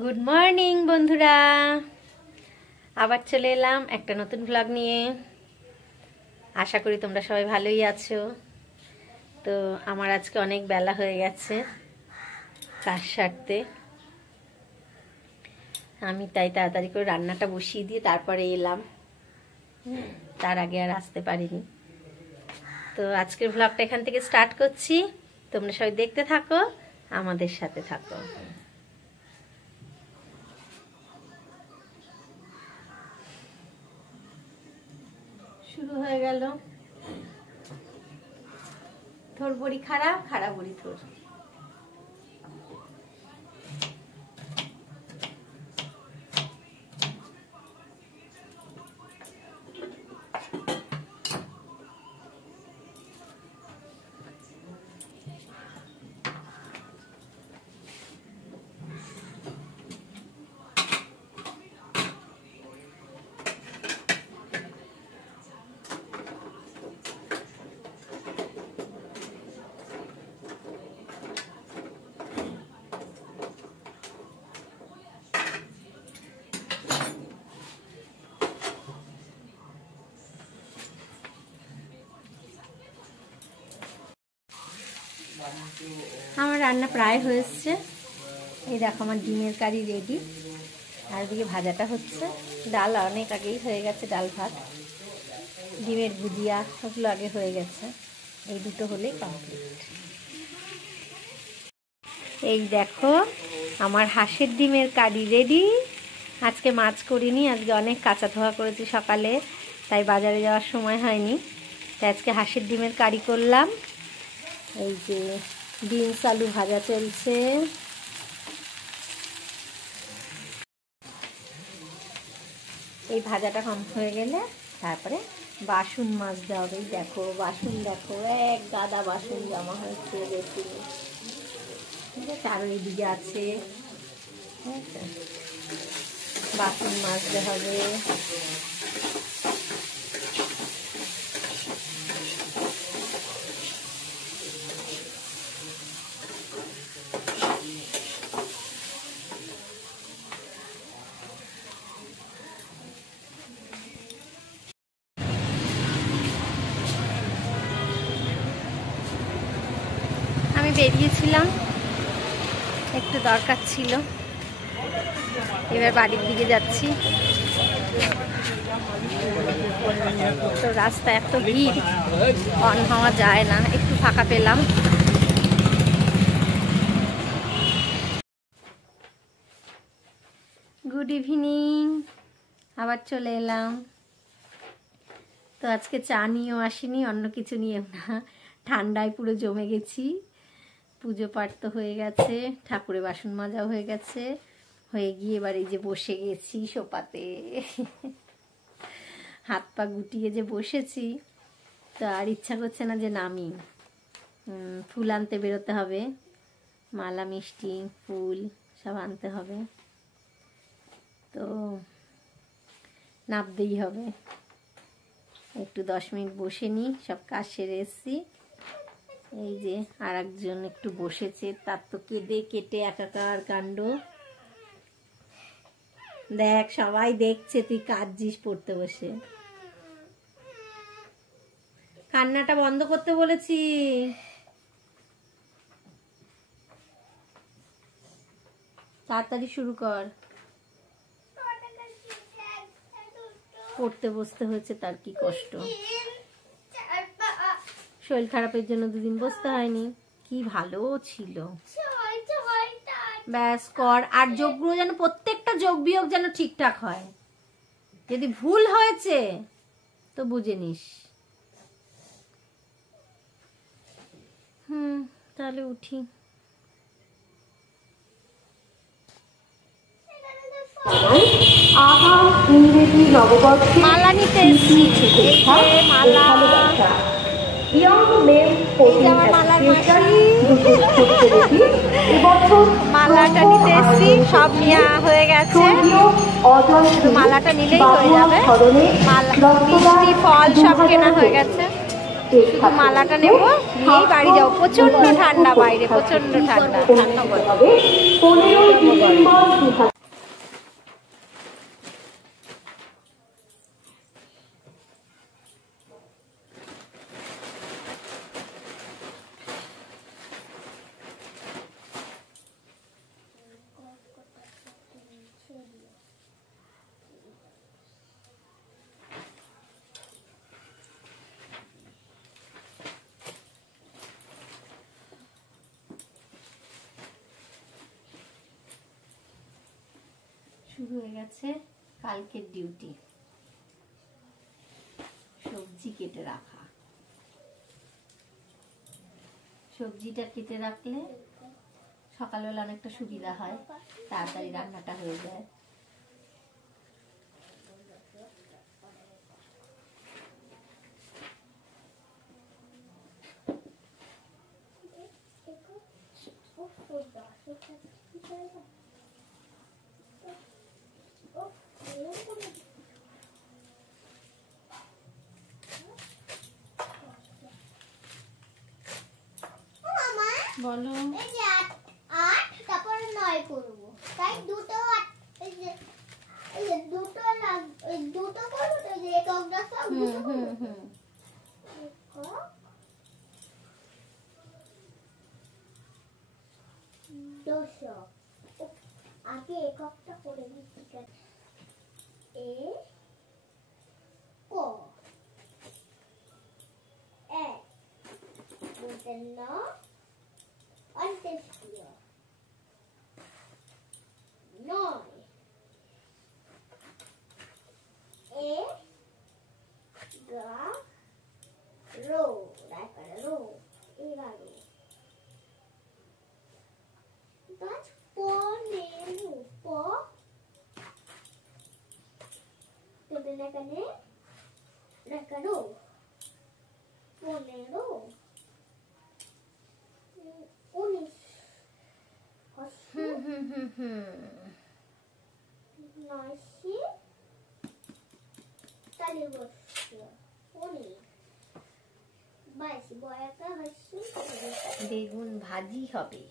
Good morning বন্ধুরা, আবার চলে এলাম একটা নতুন ব্লগ নিয়ে। আশা করি তোমরা সবাই ভালোই আছো। তো আমার আজকে অনেক বেলা হয়ে গেছে কাজ সারতে, আমি তাই তাড়াতাড়ি করে রান্নাটা বসিয়ে দিয়ে তারপরে এলাম, তার আগে আর আসতে পারিনি। তো আজকের ব্লগটা এখান থেকে স্টার্ট করছি, তোমরা সবাই দেখতে থাকো, আমাদের সাথে থাকো। শুরু হয়ে গেল, তোর বড়ি খারাপ, খারাপ বড়ি তোর। আমার রান্না প্রায় হয়েছে, এই দেখো আমার ডিমের কারি রেডি, আর দিকে ভাজাটা হচ্ছে। ডাল অনেক আগেই হয়ে গেছে, ডাল ভাত, ডিমের ভুজিয়া ওগুলো আগে হয়ে গেছে, এই দুটো হলেই কমপ্লিট। এই দেখো আমার হাঁসের ডিমের কারি রেডি। আজকে মাছ করিনি, আজকে অনেক কাঁচা ধোয়া করেছি সকালে, তাই বাজারে যাওয়ার সময় হয়নি, তাই আজকে হাঁসের ডিমের কারি করলাম। এই যে বিনস আলু ভাজা চলছে, এই ভাজাটা কম হয়ে গেলে তারপরে বাসন মাজতে হবে। দেখো বাসন, দেখো এক গাদা বাসন জমা হয়েছে বেশি, ঠিক আছে, আরো এইদিকে আছে, ঠিক আছে, বাসন মাজতে হবে। আমি বেরিয়েছিলাম, একটু দরকার ছিল, এবার বাড়ির দিকে যাচ্ছি। তো রাস্তা এত ভিড়, অন হওয়া যায় না, একটু ফাঁকা পেলাম। গুড ইভিনিং, আবার চলে এলাম। তো আজকে চা নিয়েও আসিনি, অন্য কিছু নিয়েও না, ঠান্ডায় পুরো জমে গেছি। পুজো পাঠ তো হয়ে গেছে, ঠাকুরের বাসন মাজাও হয়ে গেছে, হয়ে গিয়ে এবার এই যে বসে গেছি সোফাতে, হাত পা গুটিয়ে যে বসেছি। তো আর ইচ্ছা করছে না যে নামি, ফুল আনতে বেরোতে হবে, মালা মিষ্টি ফুল সব আনতে হবে, তো নামতেই হবে। একটু 10 মিনিট বসে নিই, সব কাজ সেরে এসছি। এই যে আর একজন একটু বসেছে, তার তো কেঁদে কেটে একাকার কাণ্ড। দেখ সবাই দেখছে তুই কাঁদছিস পড়তে বসে, কান্নাটা বন্ধ করতে বলেছি। তাড়াতাড়ি শুরু কর, পড়তে বসতে হয়েছে, তার কি কষ্ট। শরীর খারাপের জন্য 2 দিন বসতে হয়নি, কি ভালো ছিল। ব্যাস কর, আর যোগগুলো যেন প্রত্যেকটা যোগ বিয়োগ যেন ঠিকঠাক হয়, যদি ভুল হয়েছে তো বুঝে নিস। তাহলে উঠি। মালা নিতে এসেছি, মালা, মালাটা নিতে এসেছি, সব নেওয়া হয়ে গেছে, মালাটা নিলেই হয়ে যাবে। মিষ্টি ফল সব কেনা হয়ে গেছে। শুধু মালাটা নেব, নিয়ে বাড়ি যাবো। প্রচন্ড ঠান্ডা বাইরে, প্রচন্ড ঠান্ডা। শুরু হয়ে গেছে কালকের ডিউটি, সবজি কেটে রাখা। সবজিটা কেটে রাখলে সকালবেলা অনেকটা সুবিধা হয়, তাড়াতাড়ি রান্নাটা হয়ে যায়। বলো। তারপরে 9 করব, তাই দুটো দুটো করবো তো, যে এককটা সব দুটো আগে এককটা করে দিই। ঠিক আছে, এ ক এক ন অন্ত্যেষ্টিয় 9 এ গা রো রাইকার রো 11 বাস পনেরো প তোদের এখানে রাইকারো 15 19 নয়শি তালি বসছে 19 22 বয়াকা হাসি। বেগুন ভাজি হবে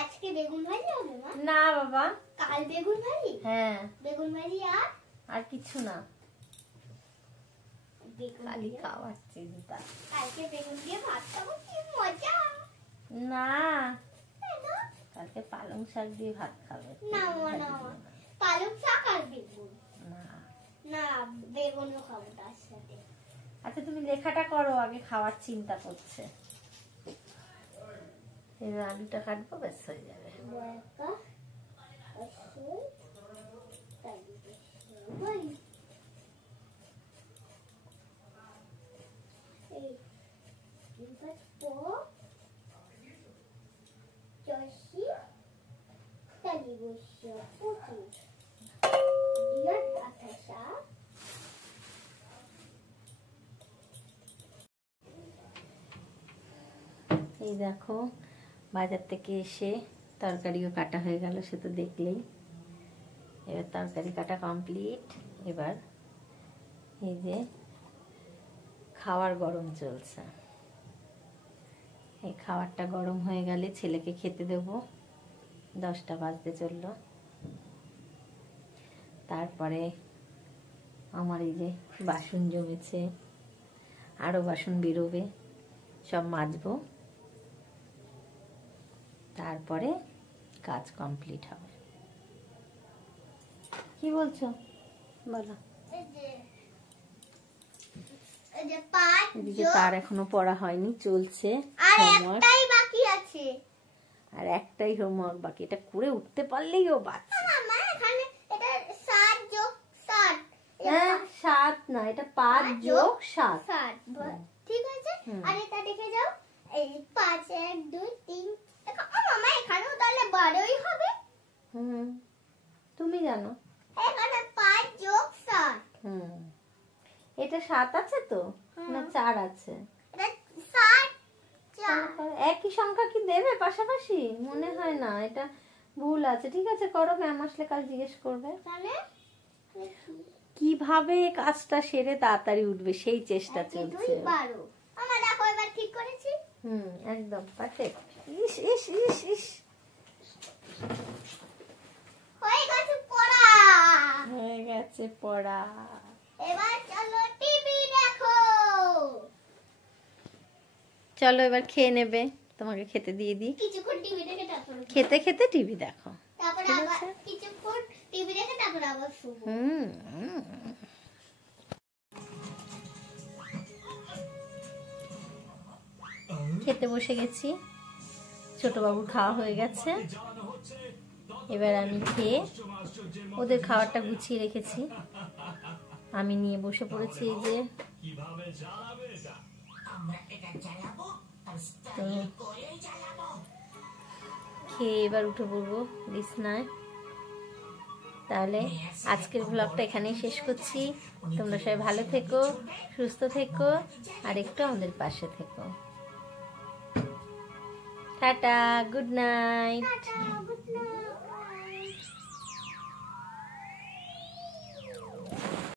আজকে। বেগুন ভাজি হবে মা? না বাবা, কাল বেগুন ভাজি। হ্যাঁ, বেগুন ভাজি আর কিছু না, খালি খাওয়ার চিন্তা। কালকে বেগুন দিয়ে ভাত খাবো, কি মজা। না, কালকে পালং শাক দিয়ে ভাত খাবে। না না, পালং শাক আর বেগুন না না, বেগুনও খাবো তার সাথে। আচ্ছা তুমি লেখাটা করো, আগে খাওয়ার চিন্তা করছে। এবার আলুটা কাটবো, ব্যাস হয়ে যাবে। এই দেখো, বাজার থেকে এসে তরকারিও কাটা হয়ে গেল, সে তো দেখলেই। এবার তরকারি কাটা কমপ্লিট। এবার এই যে খাওয়ার গরম চলছে, এই খাবারটা গরম হয়ে গেলে ছেলেকে খেতে দেবো। 10টা বাজতে চললো। তারপরে আমার এই যে বাসন জমেছে, আরও বাসন বেরোবে, সব মাজবো। তারপরে কাজ কমপ্লিট হবে। কি বলছো বলো? এদিকে তার এখনো পড়া হয়নি, চলছে। একটাই বাকি আছে, আর একটাই হোমওয়ার্ক বাকি, এটা করে উঠতে পারলেই ও বাচ্চা। এখানে এটা 7 যোগ 7। হ্যাঁ 7 না, এটা 5 যোগ 7। ঠিক আছে, আর এটা দেখে যাও, এই 5 1 2 3। মামা এখানেও তাহলে 12ই হবে। তুমি জানো এখানে 5 যোগ 7। এটা 7 আছে তো, না 4 আছে? এটা 7 4। একই সংখ্যা কি দেবে পাশাপাশি? মনে হয় না, এটা ভুল আছে। ঠিক আছে করো, ম্যাম আসলে কাল জিজ্ঞেস করবে। তাহলে কিভাবে কাজটা সেরে তাড়াতাড়ি উঠবে সেই চেষ্টা চলছে। 12 আমার দেখো এবার ঠিক করেছি। একদম পারফেক্ট। ইস ইস ইস ইস, হয়ে গেছে পড়া। হয়ে গেছে পড়া। এবার চলো টিভি দেখো। চলো এবার খেয়ে নেবে, তোমাকে খেতে দিয়ে দিই। কিছুক্ষণ টিভি দেখে তারপর খেতে খেতে টিভি দেখো। তারপর ঠিক আবার আছে। কিছুক্ষণ টিভি দেখে তারপর আবার শুবো। খেতে বসে গেছি, ছোট বাবুর খাওয়া হয়ে গেছে। এবার আমি খেয়ে ওদের খাবারটা গুছিয়ে রেখেছি, আমি নিয়ে বসে পড়েছি। এই যে তো খেয়ে এবার উঠে পড়বো বিছনায়। তাহলে আজকের ব্লগটা এখানেই শেষ করছি। তোমরা সবাই ভালো থেকো, সুস্থ থেকো, আর একটু আমাদের পাশে থেকো। Tata, good night.